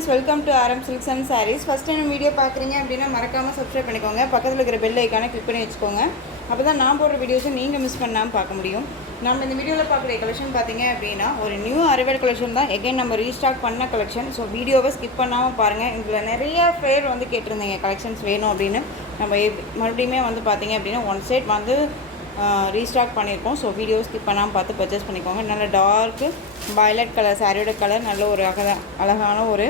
Friends, welcome to Aaram silks and sarees. First time video பார்க்குறீங்க அப்படின்னா மறக்காமல் சப்ஸ்கிரைப் பண்ணிக்கோங்க. பக்கத்தில் இருக்கிற பெல் ஐக்கானை கிளிக் பண்ணி வச்சுக்கோங்க. அப்போ தான் நான் போடுற வீடியோஸை நீங்கள் மிஸ் பண்ணாமல் பார்க்க முடியும். நம்ம இந்த வீடியோவில் பார்க்குற கலெக்ஷன் பார்த்தீங்க அப்படின்னா ஒரு நியூ அரைவல் கலெக்ஷன் தான். எகைன் நம்ம ரீஸ்டாக் பண்ண கலெக்ஷன். ஸோ வீடியோவை ஸ்கிப் பண்ணாமல் பாருங்கள். இதில் நிறைய பேர் வந்து கேட்டிருந்தீங்க கலெக்ஷன்ஸ் வேணும் அப்படின்னு. நம்ம மறுபடியுமே வந்து பார்த்தீங்க அப்படின்னா ஒன் சைட் வந்து ரீஸ்டாக் பண்ணியிருக்கோம். ஸோ வீடியோ ஸ்கிப் பண்ணாமல் பார்த்து பர்ச்சேஸ் பண்ணிக்கோங்க. நல்ல டார்க்கு வயலட் கலர் சாரியோட கலர் நல்ல ஒரு அழகான ஒரு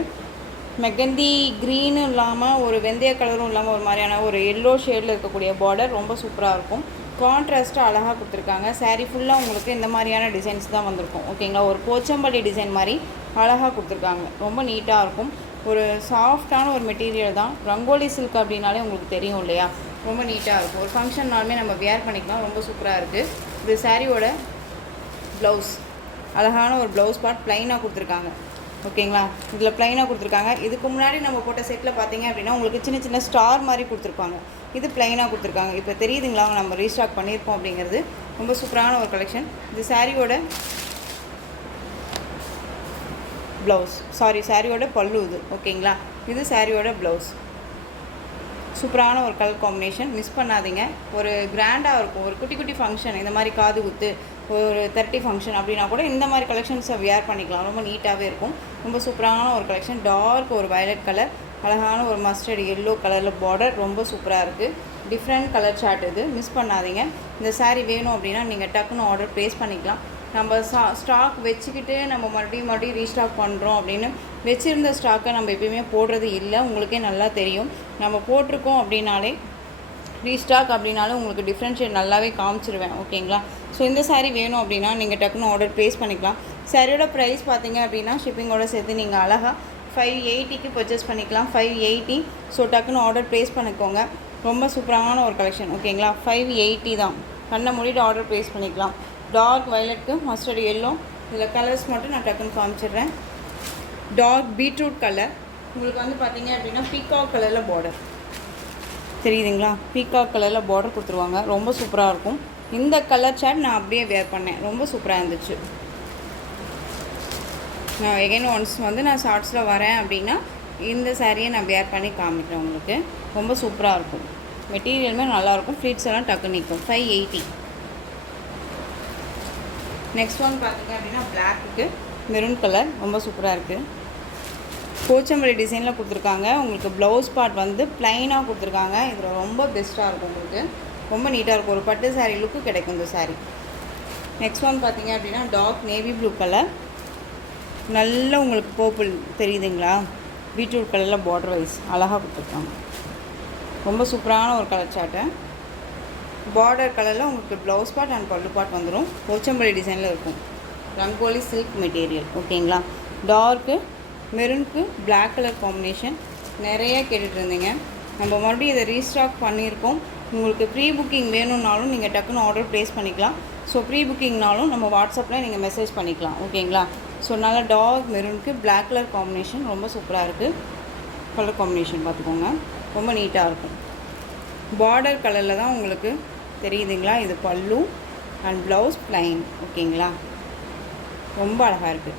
மெகந்தி க்ரீனும் இல்லாமல் ஒரு வெந்தய கலரும் இல்லாமல் ஒரு மாதிரியான ஒரு எல்லோ ஷேடில் இருக்கக்கூடிய பார்டர் ரொம்ப சூப்பராக இருக்கும். கான்ட்ராஸ்ட்டாக அழகாக கொடுத்துருக்காங்க. சாரீ ஃபுல்லாக உங்களுக்கு இந்த மாதிரியான டிசைன்ஸ் தான் வந்திருக்கும். ஓகேங்களா, ஒரு போச்சம்பள்ளி டிசைன் மாதிரி அழகாக கொடுத்துருக்காங்க. ரொம்ப நீட்டாக இருக்கும். ஒரு சாஃப்டான ஒரு மெட்டீரியல் தான். ரங்கோலி சில்க் அப்படின்னாலே உங்களுக்கு தெரியும் இல்லையா, ரொம்ப நீட்டாக இருக்கும். ஒரு ஃபங்க்ஷன்னாலுமே நம்ம வியர் பண்ணிக்கலாம். ரொம்ப சூப்பராக இருக்குது. இது சாரியோட ப்ளவுஸ் அழகான ஒரு ப்ளவுஸ் பார்ட் ப்ளைனாக கொடுத்துருக்காங்க. ஓகேங்களா, இதில் ப்ளைனாக கொடுத்துருக்காங்க. இதுக்கு முன்னாடி நம்ம போட்ட செட்டில் பார்த்தீங்க அப்படின்னா உங்களுக்கு சின்ன சின்ன ஸ்டார் மாதிரி கொடுத்துருப்பாங்க. இது ப்ளைனாக கொடுத்துருக்காங்க. இப்போ தெரியுதுங்களா நம்ம ரீஸ்டாக் பண்ணியிருக்கோம் அப்படிங்கிறது. ரொம்ப சூப்பரான ஒரு கலெக்ஷன். இது சாரியோட ப்ளவுஸ், சாரியோட பல்லு இது. ஓகேங்களா, இது சாரியோட ப்ளவுஸ். சூப்பரான ஒரு கலர் காம்பினேஷன், மிஸ் பண்ணாதீங்க. ஒரு கிராண்டாக இருக்கும். ஒரு குட்டி குட்டி ஃபங்க்ஷன், இந்த மாதிரி காது குத்து, ஒரு 30 ஃபங்க்ஷன் அப்படின்னா கூட இந்த மாதிரி கலெக்ஷன்ஸை வியர் பண்ணிக்கலாம். ரொம்ப நீட்டாகவே இருக்கும். ரொம்ப சூப்பரான ஒரு கலெக்ஷன். டார்க் ஒரு வயலட் கலர், அழகான ஒரு மஸ்டர்ட் எல்லோ கலரில் பார்டர், ரொம்ப சூப்பராக இருக்குது. டிஃப்ரெண்ட் கலர் சார்ட் இது, மிஸ் பண்ணாதீங்க. இந்த சாரீ வேணும் அப்படின்னா நீங்கள் டக்குன்னு ஆர்டர் ப்ளேஸ் பண்ணிக்கலாம். நம்ம ஸ்டாக் வச்சுக்கிட்டு நம்ம மறுபடியும் ரீஸ்டாக் பண்ணுறோம் அப்படின்னு வச்சுருந்த ஸ்டாக்கை நம்ம எப்பயுமே போடுறது இல்லை. உங்களுக்கே நல்லா தெரியும். நம்ம போட்டிருக்கோம் அப்படின்னாலே ரீஸ்டாக் அப்படின்னாலும் உங்களுக்கு டிஃப்ரென்ஷியேட் நல்லாவே காமிச்சிருவேன். ஓகேங்களா, ஸோ இந்த சாரீ வேணும் அப்படின்னா நீங்கள் டக்குன்னு ஆர்டர் ப்ளேஸ் பண்ணிக்கலாம். சாரியோட ப்ரைஸ் பார்த்தீங்க அப்படின்னா ஷிப்பிங்கோட சேர்த்து நீங்கள் அழகாக 580க்கு பர்ச்சேஸ் பண்ணிக்கலாம். 580. ஸோ டக்குன்னு ஆர்டர் ப்ளேஸ் பண்ணிக்கோங்க. ரொம்ப சூப்பரான ஒரு கலெக்ஷன். ஓகேங்களா, 580 தான். கண்ணை மூடிட்டு ஆர்டர் ப்ளேஸ் பண்ணிக்கலாம். டார்க் வயலட்டுக்கு மஸ்டர்ட் எல்லோ. இதில் கலர்ஸ் மட்டும் நான் டக்குன்னு காமிச்சிடுறேன். டார்க் பீட்ரூட் கலர், உங்களுக்கு வந்து பார்த்தீங்க அப்படின்னா பீகாக் கலரில் பார்டர் தெரியுதுங்களா, பீகாக் கலரில் பார்டர் கொடுத்துருவாங்க. ரொம்ப சூப்பராக இருக்கும். இந்த கலர் சார்ட் நான் அப்படியே வேர் பண்ணேன். ரொம்ப சூப்பராக இருந்துச்சு. நான் எகைன் ஒன்ஸ் வந்து நான் ஷார்ட்ஸில் வரேன் அப்படின்னா இந்த சாரியை நான் வேர் பண்ணி காமிக்கிறேன் உங்களுக்கு. ரொம்ப சூப்பராக இருக்கும். மெட்டீரியலுமே நல்லாயிருக்கும். ஃப்ளீட்ஸ் எல்லாம் டக்கு நிற்கும். 580. நெக்ஸ்ட் ஒன் பார்த்தீங்க அப்படின்னா பிளாக்குக்கு மெரூன் கலர், ரொம்ப சூப்பராக இருக்குது. போச்சம்பள்ளி டிசைனில் கொடுத்துருக்காங்க. உங்களுக்கு ப்ளவுஸ் பார்ட் வந்து ப்ளைனாக கொடுத்துருக்காங்க. இதில் ரொம்ப பெஸ்ட்டாக இருக்கும். உங்களுக்கு ரொம்ப நீட்டாக இருக்கும். ஒரு பட்டு சாரீ லுக்கு கிடைக்கும் இந்த சாரீ. நெக்ஸ்ட் ஒன் பார்த்தீங்க அப்படின்னா டார்க் நேவி ப்ளூ கலர், நல்ல உங்களுக்கு பர்பிள் தெரியுதுங்களா, பீட்ரூட் கலரில் பார்டர் வைஸ் அழகாக கொடுத்துருக்காங்க. ரொம்ப சூப்பரான ஒரு கலர் சார்ட்டு. பார்டர் கலரில் உங்களுக்கு ப்ளவுஸ் பார்ட் அண்ட் பல்லு பார்ட் வந்துடும். போச்சம்பள்ளி டிசைனில் இருக்கும். Rangoli silk material. ஓகேங்களா, டார்க்கு மெரூனுக்கு பிளாக் கலர் காம்பினேஷன் நிறைய கேட்டுட்டு இருந்தீங்க. நம்ம மறுபடியும் இதை ரீஸ்டாக் பண்ணியிருக்கோம். உங்களுக்கு ப்ரீ புக்கிங் வேணும்னாலும் நீங்கள் டக்குன்னு ஆர்டர் ப்ளேஸ் பண்ணிக்கலாம். ஸோ ப்ரீ புக்கிங்னாலும் நம்ம வாட்ஸ்அப்பில் நீங்கள் மெசேஜ் பண்ணிக்கலாம். ஓகேங்களா, ஸோ நல்லா டார்க் மெரூனுக்கு பிளாக் கலர் காம்பினேஷன் ரொம்ப சூப்பராக இருக்குது. கலர் காம்பினேஷன் பார்த்துக்கோங்க, ரொம்ப நீட்டாக இருக்கும். பார்டர் கலரில் தான் உங்களுக்கு தெரியுதுங்களா, இது பல்லு அண்ட் ப்ளவுஸ் ப்ளைன். ஓகேங்களா, ரொம்ப அழகாக இருக்குது.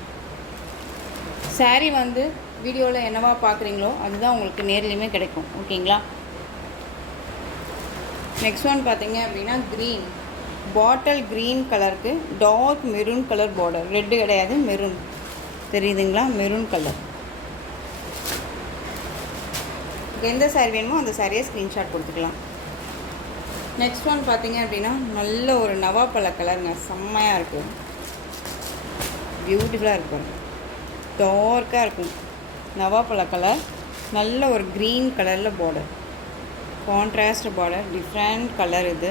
சாரீ வந்து வீடியோவில் என்னவா பார்க்குறீங்களோ அதுதான் உங்களுக்கு நேர்லையுமே கிடைக்கும். ஓகேங்களா, நெக்ஸ்ட் ஒன் பார்த்தீங்க அப்படின்னா க்ரீன், பாட்டில் க்ரீன் கலருக்கு dark maroon colour border. Red கிடையாது, மெரூன் தெரியுதுங்களா, மெரூன் கலர். எந்த சாரீ வேணுமோ அந்த சாரியை ஸ்க்ரீன்ஷாட் கொடுத்துக்கலாம். நெக்ஸ்ட் ஒன் பார்த்தீங்க அப்படின்னா நல்ல ஒரு நவாப்பழ கலருங்க, செம்மையாக இருக்குது. பியூட்டிஃபுல்லாக இருக்கும். டார்க்காக இருக்கும். நவாப்பழ கலர், நல்ல ஒரு க்ரீன் கலரில் border, contrast border, different colour இது.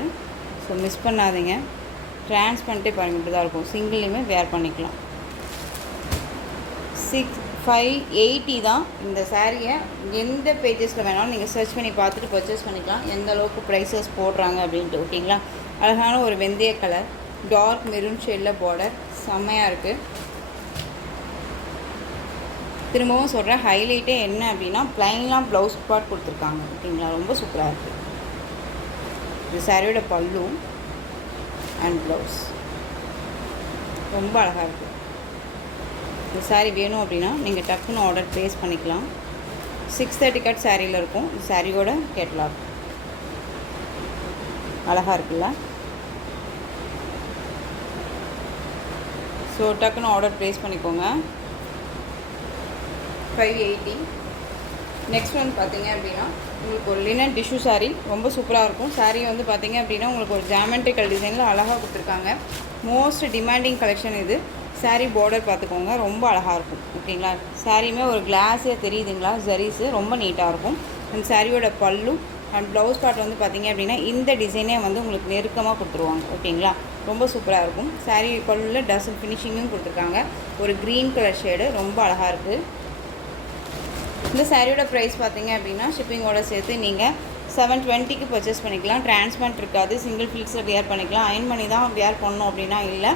ஸோ மிஸ் பண்ணாதீங்க. ட்ரான்ஸ்பரண்ட்டே பாருங்கள், இப்படி தான் இருக்கும். சிங்கிள்லையுமே வேர் பண்ணிக்கலாம். 580 தான். இந்த சாரியை எந்த பேஜஸில் வேணாலும் நீங்கள் சர்ச் பண்ணி பார்த்துட்டு பர்ச்சேஸ் பண்ணிக்கலாம், எந்த அளவுக்கு ப்ரைஸஸ் போடுறாங்க அப்படின்ட்டு. ஓகேங்களா, அழகான ஒரு வெந்தய கலர், டார்க் மெரூன் ஷேடில் பார்டர், செம்மையாக இருக்குது. திரும்பவும் சொல்கிறேன், ஹைலைட்டே என்ன அப்படின்னா ப்ளைன்லாம் ப்ளவுஸ் பார்ட் கொடுத்துருக்காங்க. ஓகேங்களா, ரொம்ப சூப்பராக இருக்குது. இது சாரியோட பல்லு அண்ட் ப்ளவுஸ் ரொம்ப அழகாக இருக்குது. இந்த saree வேணும் அப்படின்னா நீங்கள் டக்குன்னு ஆர்டர் ப்ளேஸ் பண்ணிக்கலாம். 630 கட் சாரியில் இருக்கும். இந்த சாரியோட கேட்லாக் அழகாக இருக்குல்ல. ஸோ டக்குன்னு ஆர்டர் ப்ளேஸ் பண்ணிக்கோங்க. 580. நெக்ஸ்ட் ஒன் பார்த்தீங்க அப்படின்னா உங்களுக்கு ஒரு லினன் டிஷ்யூ சாரீ ரொம்ப சூப்பராக இருக்கும். சாரீ வந்து பார்த்தீங்க அப்படின்னா உங்களுக்கு ஒரு ஜாமெட்ரிக்கல் டிசைனில் அழகாக கொடுத்துருக்காங்க. மோஸ்ட் டிமாண்டிங் கலெக்ஷன் இது. சாரீ பார்டர் பார்த்துக்கோங்க, ரொம்ப அழகாக இருக்கும். ஓகேங்களா. சாரியுமே ஒரு கிளாஸே தெரியுதுங்களா, ஜரீஸு ரொம்ப நீட்டாக இருக்கும். அந்த சாரியோட பல்லு அண்ட் ப்ளவுஸ் பார்ட் வந்து பார்த்திங்க அப்படின்னா இந்த டிசைனே வந்து உங்களுக்கு நெருக்கமாக கொடுத்துருவாங்க. ஓகேங்களா. ரொம்ப சூப்பராக இருக்கும். சாரீ பல்லில் டசல் ஃபினிஷிங்கும் கொடுத்துருக்காங்க. ஒரு க்ரீன் கலர் ஷேடு ரொம்ப அழகாக இருக்குது. இந்த சாரியோட ப்ரைஸ் பார்த்தீங்க அப்படின்னா ஷிப்பிங்கோட சேர்த்து நீங்கள் 720க்கு பர்ச்சேஸ் பண்ணிக்கலாம். டிரான்ஸ்பரண்ட் இருக்காது. சிங்கிள் ஃபில்ஸில் வியர் பண்ணிக்கலாம். அயன் பண்ணி தான் வியர் பண்ணணும் அப்படின்னா இல்லை,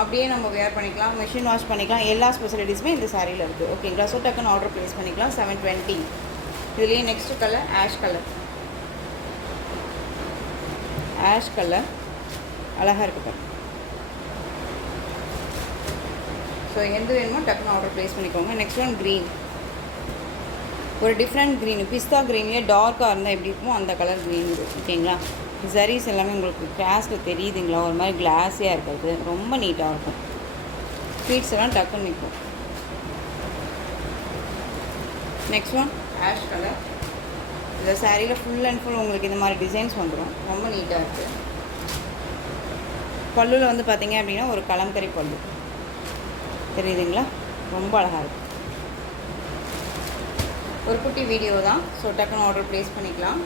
அப்படியே நம்ம வியர் பண்ணிக்கலாம். மிஷின் வாஷ் பண்ணிக்கலாம். எல்லா ஸ்பெசிலிட்டிஸுமே இந்த சாரியில் இருக்குது. ஓகேங்களா. ஸோ டக்குன்னு ஆர்டர் ப்ளேஸ் பண்ணிக்கலாம். 720. இதுலேயே next colour ash colour. Ash colour அழகாக இருக்குது. ஸோ எந்த வேணுமோ டக்குன்னு ஆர்டர் ப்ளேஸ் பண்ணிக்கோங்க. Next one green. ஒரு டிஃப்ரெண்ட் க்ரீன், பிஸ்தா க்ரீன்லேயே டார்க்காக இருந்தால் எப்படி இருக்குமோ அந்த கலர் க்ரீன் இது. ஓகேங்களா. ஜரீஸ் எல்லாமே உங்களுக்கு கிளாஸில் தெரியுதுங்களா, ஒரு மாதிரி கிளாஸியாக இருக்காது, ரொம்ப நீட்டாக இருக்கும். ஃபீட்ஸ் எல்லாம் டக்குன்னு நிற்கும். Next one ash colour. இந்த சாரியில் ஃபுல் அண்ட் ஃபுல் உங்களுக்கு இந்த மாதிரி டிசைன்ஸ் வந்துடும். ரொம்ப நீட்டாக இருக்குது. பல்லுவில் வந்து பார்த்திங்க அப்படின்னா ஒரு கலம்கரி பல்லு தெரியுதுங்களா, ரொம்ப அழகாக இருக்குது. ஒரு குட்டி வீடியோ தான். ஸோ டக்குன்னு ஆர்டர் ப்ளேஸ் பண்ணிக்கலாம்.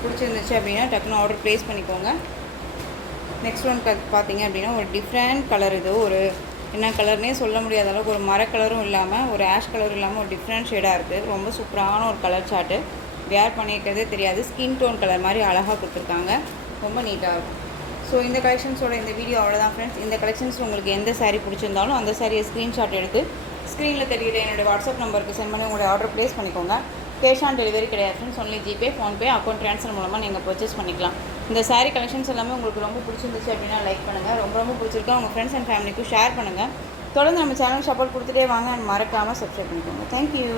பிடிச்சிருந்துச்சு அப்படின்னா டக்குன்னு ஆர்டர் ப்ளேஸ் பண்ணிக்கோங்க. நெக்ஸ்ட் ஒன் பார்த்தீங்க அப்படின்னா ஒரு டிஃப்ரெண்ட் கலர். இது ஒரு என்ன கலர்னே சொல்ல முடியாத அளவுக்கு ஒரு மர கலரும் இல்லாமல் ஒரு ஆஷ் கலரும் இல்லாமல் ஒரு டிஃப்ரெண்ட் ஷேடாக இருக்குது. ரொம்ப சூப்பரான ஒரு கலர் சார்ட்டு. வேர் பண்ணியிருக்கிறதே தெரியாது. ஸ்கின் டோன் கலர் மாதிரி அழகாக கொடுத்துருக்காங்க. ரொம்ப நீட்டாக இருக்கும். ஸோ இந்த கலெக்ஷன்ஸோட இந்த வீடியோ அவ்வளோதான் ஃப்ரெண்ட்ஸ். இந்த கலெக்ஷன்ஸ் உங்களுக்கு எந்த சாரீ பிடிச்சிருந்தாலும் அந்த சாரியை ஸ்க்ரீன்ஷாட் எடுத்து ஸ்க்ரீனில் தெரியுற என்னோடய வாட்ஸ்அப் நம்பருக்கு சென்ட் பண்ணி உங்களுடைய ஆர்டர் ப்ளேஸ் பண்ணிக்கோங்க. கேஷ் ஆன் டெலிவரி கிடையாது friends. Only GPay, PhonePe, account transfer மூலமாக நீங்கள் பர்ச்சேஸ் பண்ணிக்கலாம். இந்த சாரீ கலெக்ஷன்ஸ் எல்லாமே உங்களுக்கு ரொம்ப பிடிச்சிருந்துச்சு அப்படின்னா லைக் பண்ணுங்கள். ரொம்ப பிடிச்சிருக்கா உங்கள் ஃப்ரெண்ட்ஸ் அண்ட் ஃபேமிலிக்கும் ஷேர் பண்ணுங்கள். தொடர்ந்து நம்ம சேனல் சப்போர்ட் கொடுத்துட்டே வாங்க. அண்ட் மறக்காமல் சப்ஸ்கிரைப் பண்ணிக்கோங்க. தேங்க்யூ.